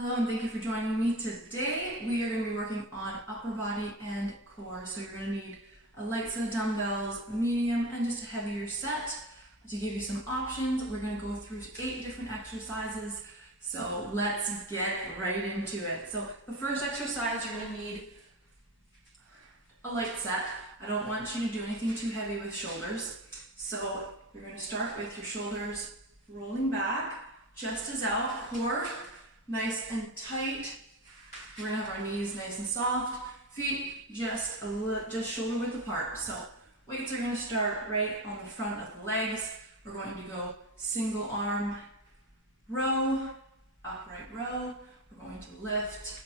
Hello and thank you for joining me. Today we are going to be working on upper body and core. So you're going to need a light set of dumbbells, medium, and just a heavier set. To give you some options, we're going to go through 8 different exercises. So let's get right into it. So the first exercise, you're going to need a light set. I don't want you to do anything too heavy with shoulders. So you're going to start with your shoulders rolling back, chest is out, core nice and tight. We're gonna have our knees nice and soft, feet just shoulder width apart. So weights are gonna start right on the front of the legs. We're going to go single arm row, upright row. We're going to lift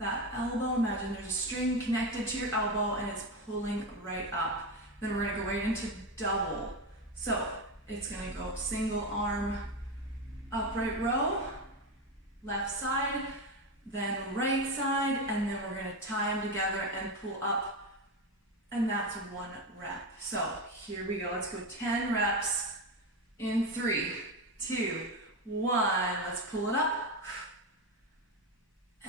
that elbow. Imagine there's a string connected to your elbow and it's pulling right up. Then we're gonna go right into double. So it's gonna go single arm, upright row, left side, then right side, and then we're gonna tie them together and pull up, and that's 1 rep. So here we go, let's go 10 reps in 3, 2, 1. Let's pull it up.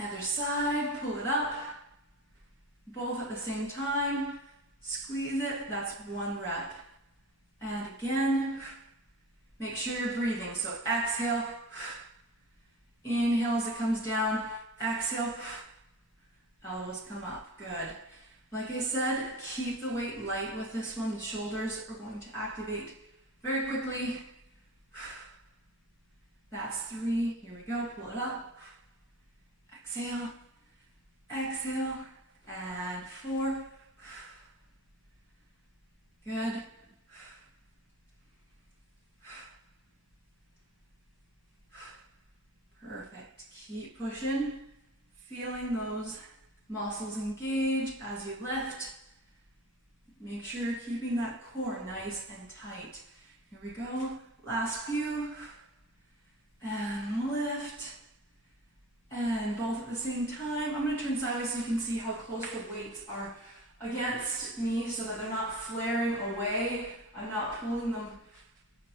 Other side, pull it up. Both at the same time, squeeze it, that's 1 rep. And again, make sure you're breathing, so exhale, inhale as it comes down, exhale, elbows come up, good. Like I said, keep the weight light with this one. The shoulders are going to activate very quickly. That's 3, here we go, pull it up, exhale, exhale, and 4, good. Perfect. Keep pushing, feeling those muscles engage as you lift. Make sure you're keeping that core nice and tight. Here we go. Last few. And lift. And both at the same time. I'm going to turn sideways so you can see how close the weights are against me so that they're not flaring away. I'm not pulling them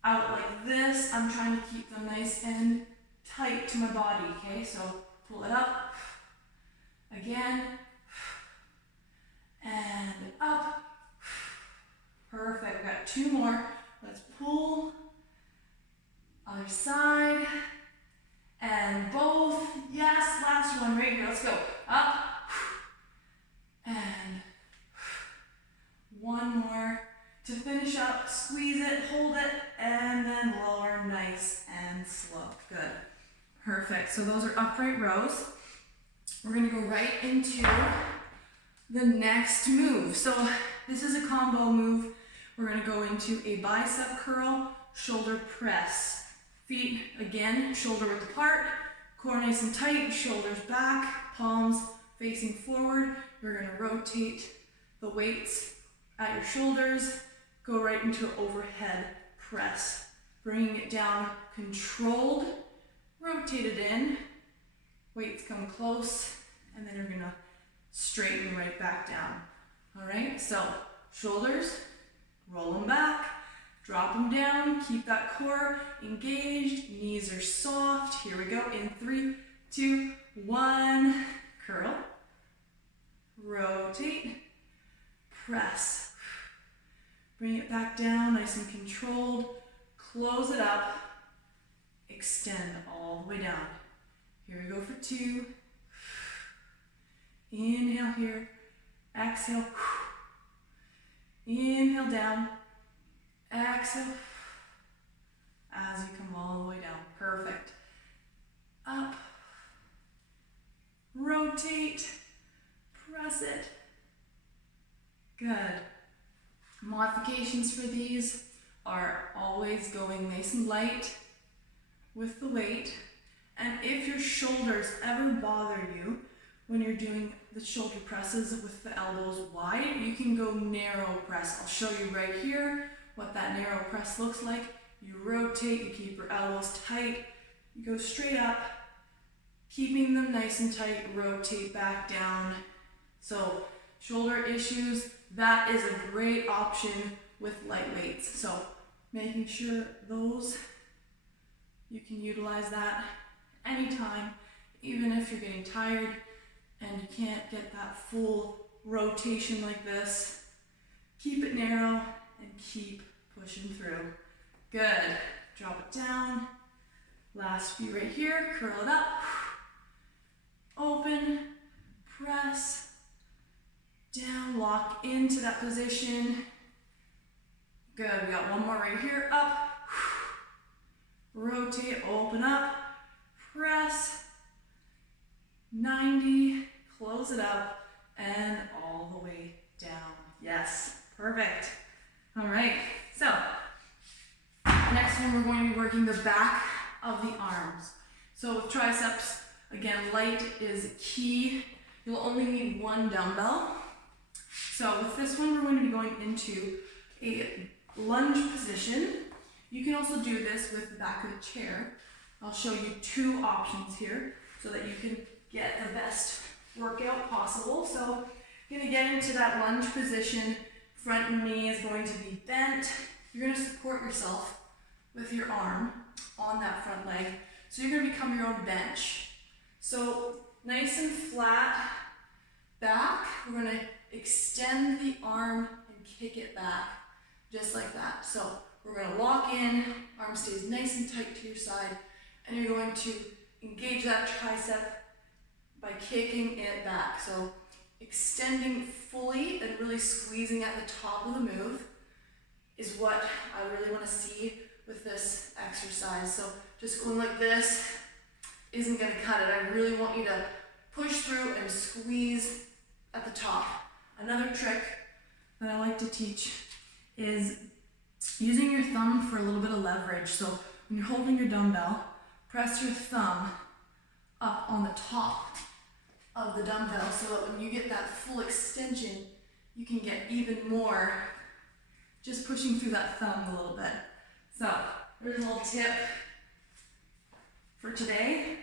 out like this. I'm trying to keep them nice and tight to my body, okay? So pull it up, again, and up. Perfect, we've got 2 more. Let's pull, other side, and both, yes, last one right here, let's go, up, and 1 more. To finish up, squeeze it, hold it, and then lower, nice and slow, good. Perfect, so those are upright rows. We're gonna go right into the next move. So this is a combo move. We're gonna go into a bicep curl, shoulder press. Feet, again, shoulder width apart, core nice and tight, shoulders back, palms facing forward. You're gonna rotate the weights at your shoulders, go right into an overhead press. Bringing it down, controlled, rotate it in, weights come close, and then you're gonna straighten right back down. All right, so shoulders, roll them back, drop them down, keep that core engaged, knees are soft. Here we go, in 3, 2, 1, curl, rotate, press. Bring it back down, nice and controlled, close it up, extend all the way down. Here we go for 2. Inhale here, exhale. Inhale down, exhale. As you come all the way down, perfect. Up, rotate, press it. Good. Modifications for these are always going nice and light with the weight, and if your shoulders ever bother you when you're doing the shoulder presses with the elbows wide, you can go narrow press. I'll show you right here what that narrow press looks like. You rotate, you keep your elbows tight, you go straight up, keeping them nice and tight, rotate back down. So shoulder issues, that is a great option with light weights. So making sure those, you can utilize that anytime even if you're getting tired and you can't get that full rotation like this, keep it narrow and keep pushing through. Good. Drop it down. Last few right here. Curl it up. Open. Press. Down. Lock into that position. Good. We got one more right here. Up. Rotate. Open up. Press. 90. Close it up. And all the way down. Yes. Perfect. All right. So, next one we're going to be working the back of the arms. So with triceps, again, light is key. You'll only need one dumbbell. So with this one, we're going to be going into a lunge position. You can also do this with the back of the chair. I'll show you two options here so that you can get the best workout possible. So you're gonna get into that lunge position. Front knee is going to be bent. You're gonna support yourself with your arm on that front leg. So you're gonna become your own bench. So nice and flat back. We're gonna extend the arm and kick it back, just like that. So we're gonna lock in, arm stays nice and tight to your side, and you're going to engage that tricep by kicking it back. So extending fully and really squeezing at the top of the move is what I really want to see with this exercise. So just going like this isn't going to cut it. I really want you to push through and squeeze at the top. Another trick that I like to teach is using your thumb for a little bit of leverage. So when you're holding your dumbbell, press your thumb up on the top of the dumbbell so that when you get that full extension, you can get even more just pushing through that thumb a little bit. So there's a little tip for today.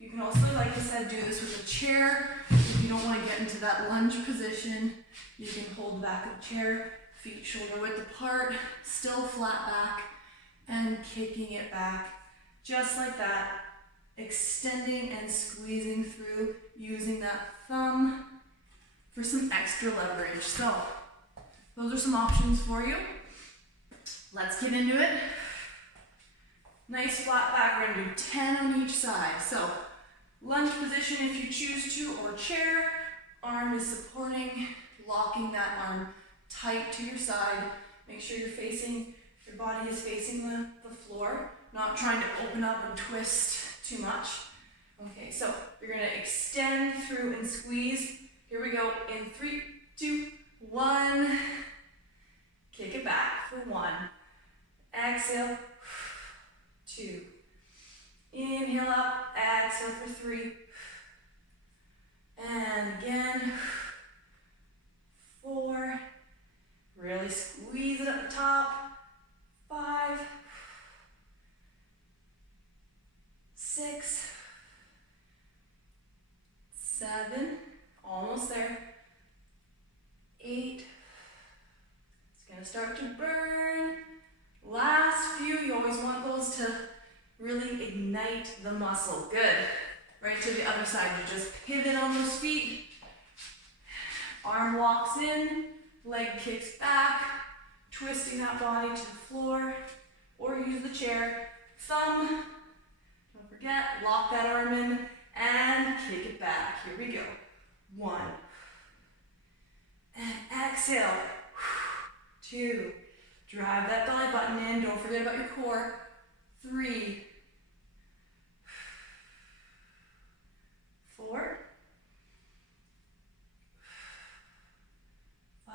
You can also, like I said, do this with a chair. If you don't want to get into that lunge position, you can hold the back of the chair, feet shoulder width apart, still flat back, and kicking it back just like that, extending and squeezing through, using that thumb for some extra leverage. So those are some options for you. Let's get into it. Nice flat back. We're going to do 10 on each side. So lunge position if you choose to, or chair. Arm is supporting, locking that arm tight to your side. Make sure your body is facing the floor, not trying to open up and twist too much. Okay, so you're going to extend through and squeeze. Here we go. In 3, 2, 1. Kick it back for 1. Exhale. 2. Inhale up. Exhale for 3. And again. 4. Really squeeze it at the top. 5. 6. 7. Almost there. 8. It's going to start to burn. Last few, you always want those to really ignite the muscle. Good. Right to the other side. You just pivot on those feet. Arm walks in, leg kicks back, twisting that body to the floor, or use the chair. Thumb, don't forget, lock that arm in, and kick it back. Here we go. 1. And exhale. 2. Drive that belly button in. Don't forget about your core. 3. 4. 5.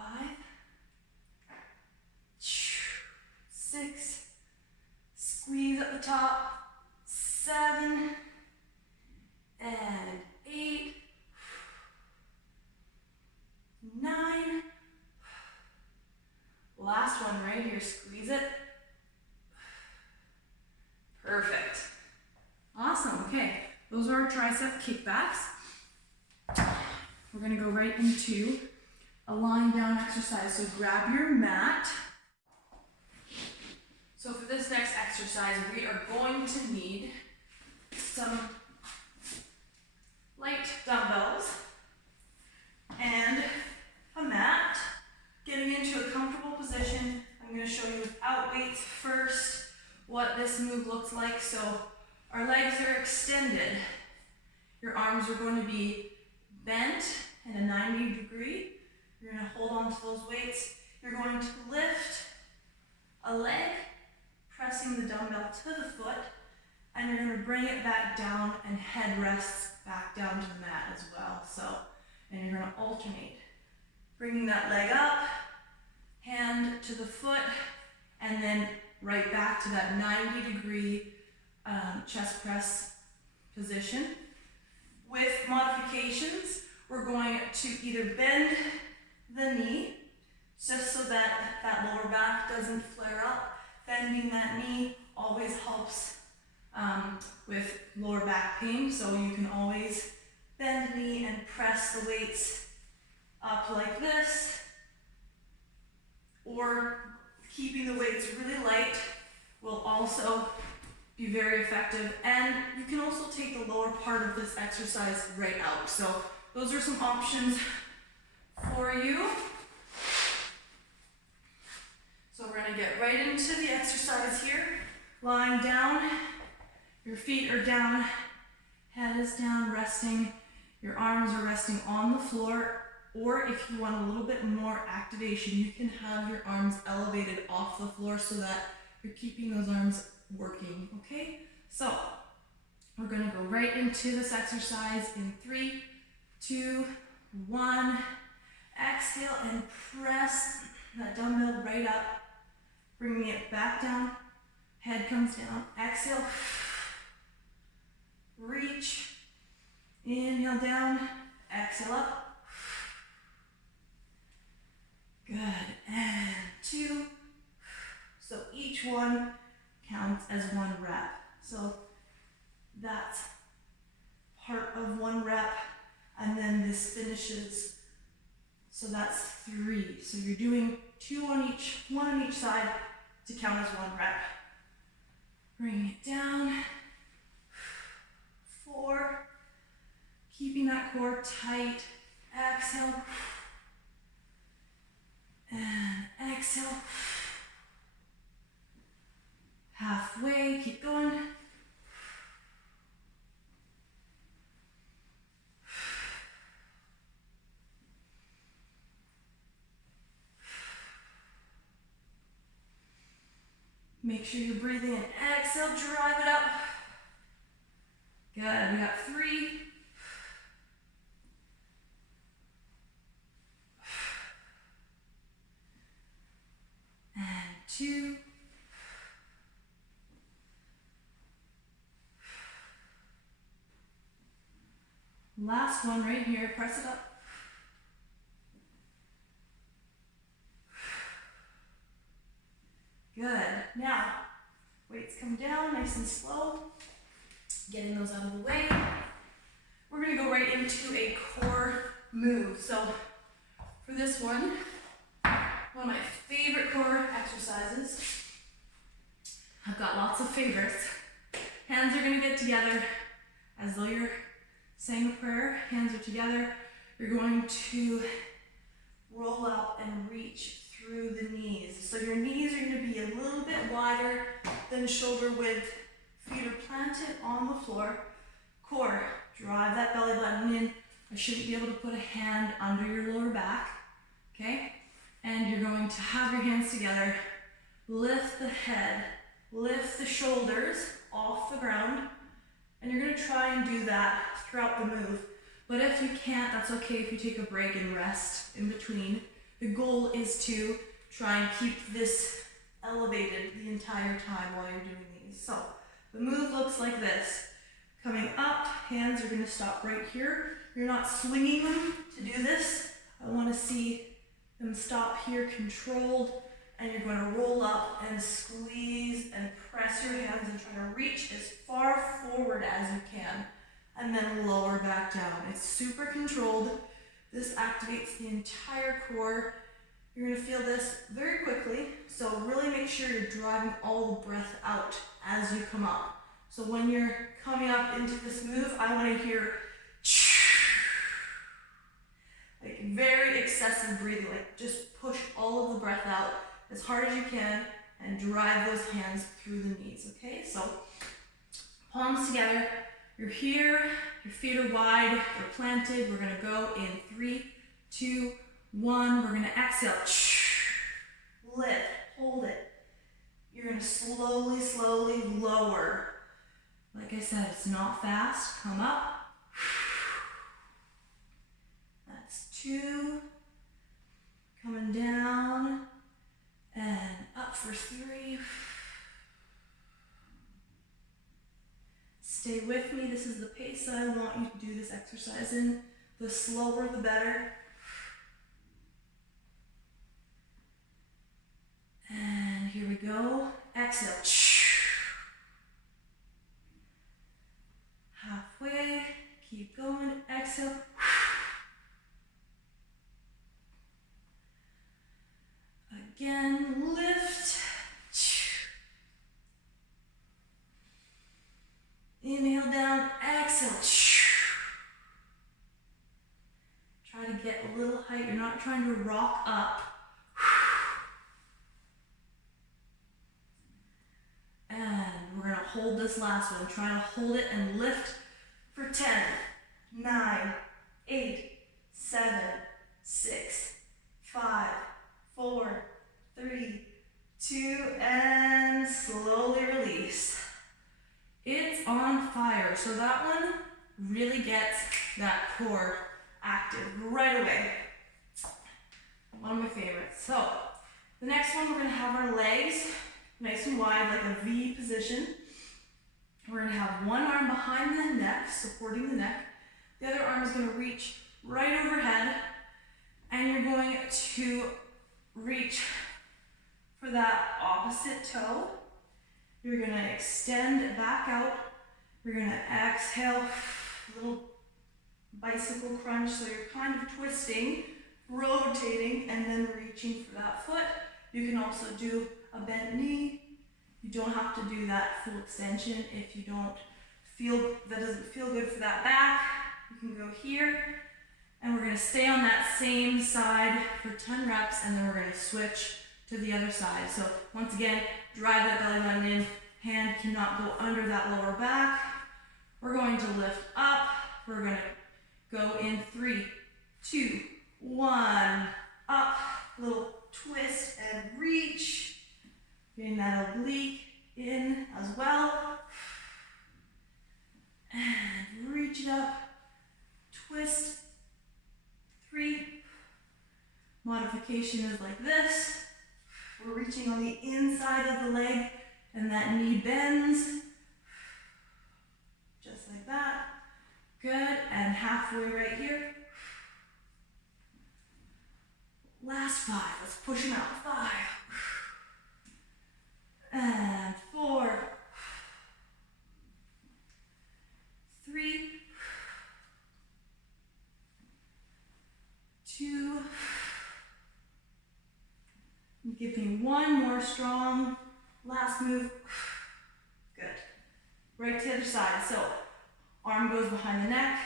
6. Squeeze at the top. 7. And 8. 9. Last one right here, squeeze it. Perfect. Awesome, okay. Those are our tricep kickbacks. We're gonna go right into a lying down exercise. So grab your mat. So for this next exercise, we are going to need some like. So our legs are extended. Your arms are going to be bent in a 90 degree. You're going to hold on to those weights. You're going to lift a leg, pressing the dumbbell to the foot, and you're going to bring it back down and head rests back down to the mat as well. So, and you're going to alternate. Bringing that leg up, hand to the foot, and then right back to that 90 degree chest press position. With modifications, we're going to either bend the knee, just so that that lower back doesn't flare up. Bending that knee always helps with lower back pain, so you can always bend the knee and press the weights up like this, or keeping the weights really light will also be very effective. And you can also take the lower part of this exercise right out. So those are some options for you. So we're going to get right into the exercise here. Lying down, your feet are down, head is down, resting. Your arms are resting on the floor, or if you want a little bit more activation, you can have your arms elevated off the floor so that you're keeping those arms working, okay? So we're going to go right into this exercise in 3, 2, 1. Exhale and press that dumbbell right up, bringing it back down. Head comes down. Exhale. Reach. Inhale down. Exhale up. Good. And 2. So each one counts as 1 rep. So that's part of 1 rep. And then this finishes. So that's 3. So you're doing 2 on each, 1 on each side to count as 1 rep. Bring it down. 4. Keeping that core tight. Exhale. And exhale. Halfway, keep going. Make sure you're breathing in. Exhale, drive it up. Good, we got 3. And 2. Last one right here, press it up. Good. Now, weights come down nice and slow. Getting those out of the way. We're going to go right into a core move. So, for this one of my favorite core exercises. I've got lots of favorites. Hands are going to get together as though you're saying a prayer. Hands are together. You're going to roll up and reach through the knees. So your knees are going to be a little bit wider than shoulder width. Feet are planted on the floor. Core, drive that belly button in. I shouldn't be able to put a hand under your lower back. Okay? And you're going to have your hands together. Lift the head. Lift the shoulders off the ground. And you're going to try and do that throughout the move. But if you can't, that's okay if you take a break and rest in between. The goal is to try and keep this elevated the entire time while you're doing these. So the move looks like this. Coming up, hands are going to stop right here. You're not swinging them to do this. I want to see them stop here, controlled, and you're going to roll up and squeeze and press your hands and try to reach as far forward as you can, and then lower back down. It's super controlled. This activates the entire core. You're going to feel this very quickly, so really make sure you're driving all the breath out as you come up. So when you're coming up into this move, I want to hear like very excessive breathing, like just push all of the breath out as hard as you can, and drive those hands through the knees, okay? So palms together, you're here, your feet are wide, you're planted. We're gonna go in 3, 2, 1. We're gonna exhale, lift, hold it. You're gonna slowly, slowly lower. Like I said, it's not fast. Come up. That's 2. Coming down and up for 3. Stay with me. This is the pace that I want you to do this exercise in. The slower, the better. And here we go. Exhale. Halfway. Keep going. Exhale. Again, lift. Inhale down, exhale. Try to get a little height. You're not trying to rock up. And we're going to hold this last one. Try to hold it and lift for 10, 9, 8, 7, 6, 5, 4, 3, 2, and slowly release. It's on fire. So that one really gets that core active right away. One of my favorites. So the next one, we're going to have our legs nice and wide, like a V position. We're going to have one arm behind the neck, supporting the neck. The other arm is going to reach right overhead, and you're going to reach for that opposite toe. You're going to extend back out. You're going to exhale, little bicycle crunch. So you're kind of twisting, rotating, and then reaching for that foot. You can also do a bent knee. You don't have to do that full extension if you don't feel, that doesn't feel good for that back. You can go here, and we're going to stay on that same side for 10 reps, and then we're going to switch to the other side. So once again, drive that belly button in. Hand cannot go under that lower back. We're going to lift up. We're going to go in 3, 2, 1. Up. Little twist and reach. Getting that oblique in as well. And reach it up. Twist. 3. Modification is like this. We're reaching on the inside of the leg, and that knee bends. Just like that. Good. And halfway right here. Last 5. Let's push them out. 5. And 4. 3. 2. Give me one more strong. Last move. Good. Right to the other side. So arm goes behind the neck.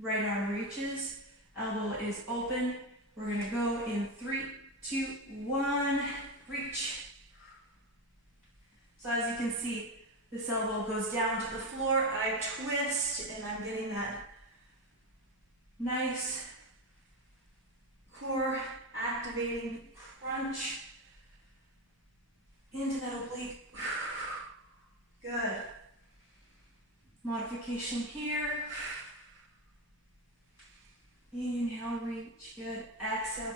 Right arm reaches. Elbow is open. We're going to go in 3, 2, 1. Reach. So as you can see, this elbow goes down to the floor. I twist, and I'm getting that nice core activating crunch into that oblique. Good. Modification here. Inhale, reach. Good. Exhale.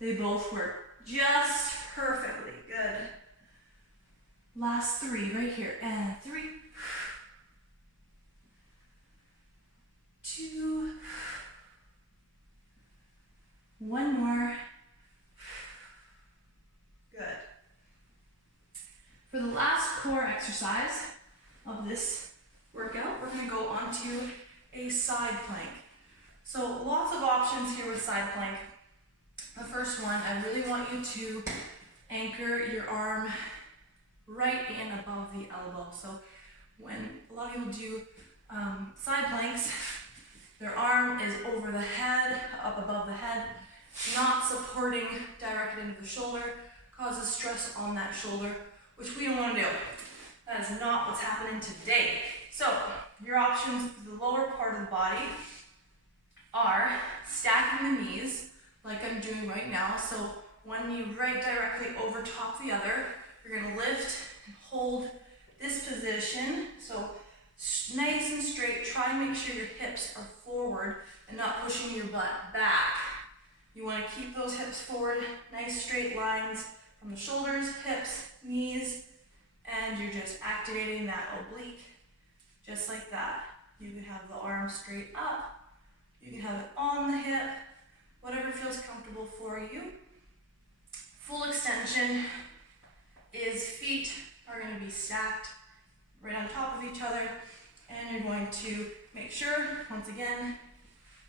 They both work just perfectly. Good. Last 3 right here. And 3, 2, 1 more. Good. For the last core exercise of this workout, we're going to go on to a side plank. So lots of options here with side plank. The first one, I really want you to anchor your arm right in above the elbow. So when a lot of people do side planks, their arm is over the head, up above the head, not supporting directly into the shoulder causes stress on that shoulder, which we don't want to do. That is not what's happening today. So your options for the lower part of the body are stacking the knees, like I'm doing right now. So one knee right directly over top the other. You're gonna lift and hold this position. So nice and straight. Try and make sure your hips are forward and not pushing your butt back. You want to keep those hips forward, nice straight lines from the shoulders, hips, knees, and you're just activating that oblique, just like that. You can have the arm straight up, you can have it on the hip, whatever feels comfortable for you. Full extension is feet are going to be stacked right on top of each other, and you're going to make sure, once again,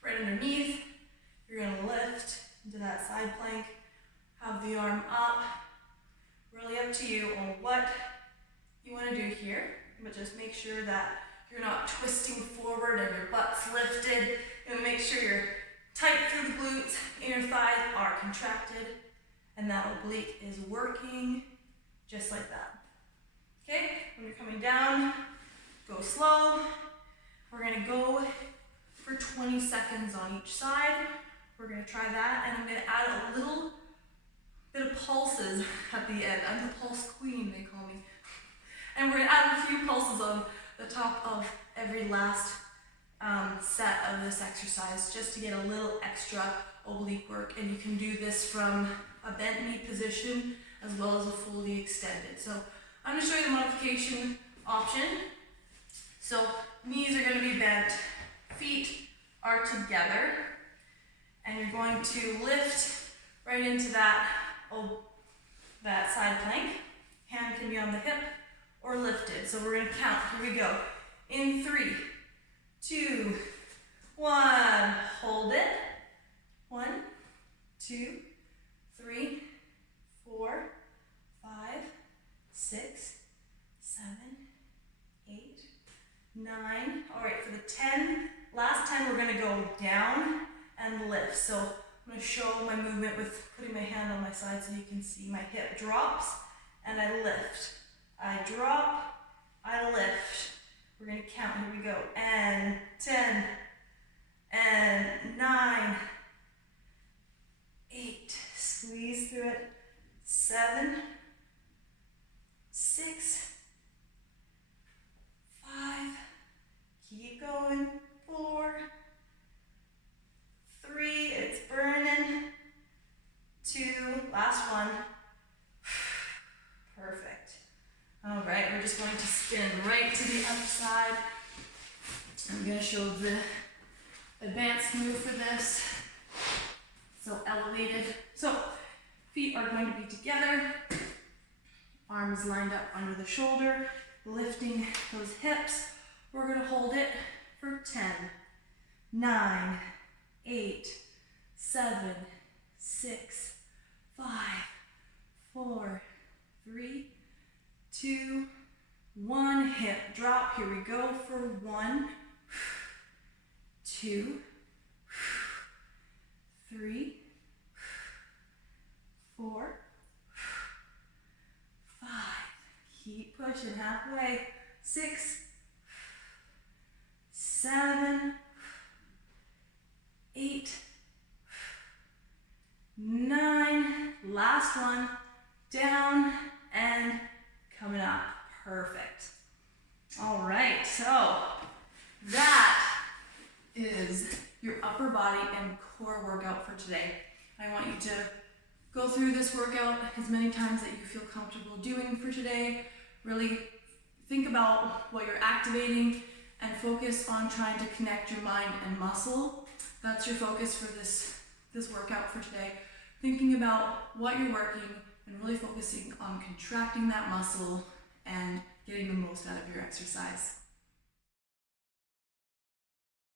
right underneath, you're going to lift into that side plank, have the arm up. Really up to you on what you want to do here, but just make sure that you're not twisting forward and your butt's lifted. You want to make sure you're tight through the glutes, inner thighs are contracted, and that oblique is working just like that. Okay, when you're coming down, go slow. We're going to go for 20 seconds on each side. We're going to try that, and I'm going to add a little bit of pulses at the end. I'm the pulse queen, they call me. And we're going to add a few pulses on the top of every last set of this exercise, just to get a little extra oblique work. And you can do this from a bent knee position as well as a fully extended. So I'm going to show you the modification option. So knees are going to be bent, feet are together, and you're going to lift right into that side plank. Hand can be on the hip or lifted. So we're going to count. Here we go. In 3, 2, 1. Hold it. 1, 2, 3, 4, 5, 6, 7, 8, 9. All right, for the last 10, we're going to go down and lift. So I'm going to show my movement with putting my hand on my side so you can see my hip drops and I lift. I drop, I lift. We're going to count. Here we go. And 10, and 9, 8. Squeeze through it. 7, 6, 5. Keep going. 4, 3. It's burning. 2. Last one. Perfect. All right, we're just going to spin right to the other side. I'm going to show the advanced move for this. So elevated. So feet are going to be together. Arms lined up under the shoulder, lifting those hips. We're going to hold it for 10, 9, 8, 7, 6, 5, 4, 3, 2, 1. Hip drop. Here we go for 1, 2, 3, 4, 5. Keep pushing halfway. 6, 7, 8, 9. Last one. Down and coming up. Perfect. All right, so that is your upper body and core workout for today. I want you to go through this workout as many times that you feel comfortable doing for today. Really think about what you're activating and focus on trying to connect your mind and muscle. That's your focus for this workout for today. Thinking about what you're working and really focusing on contracting that muscle and getting the most out of your exercise.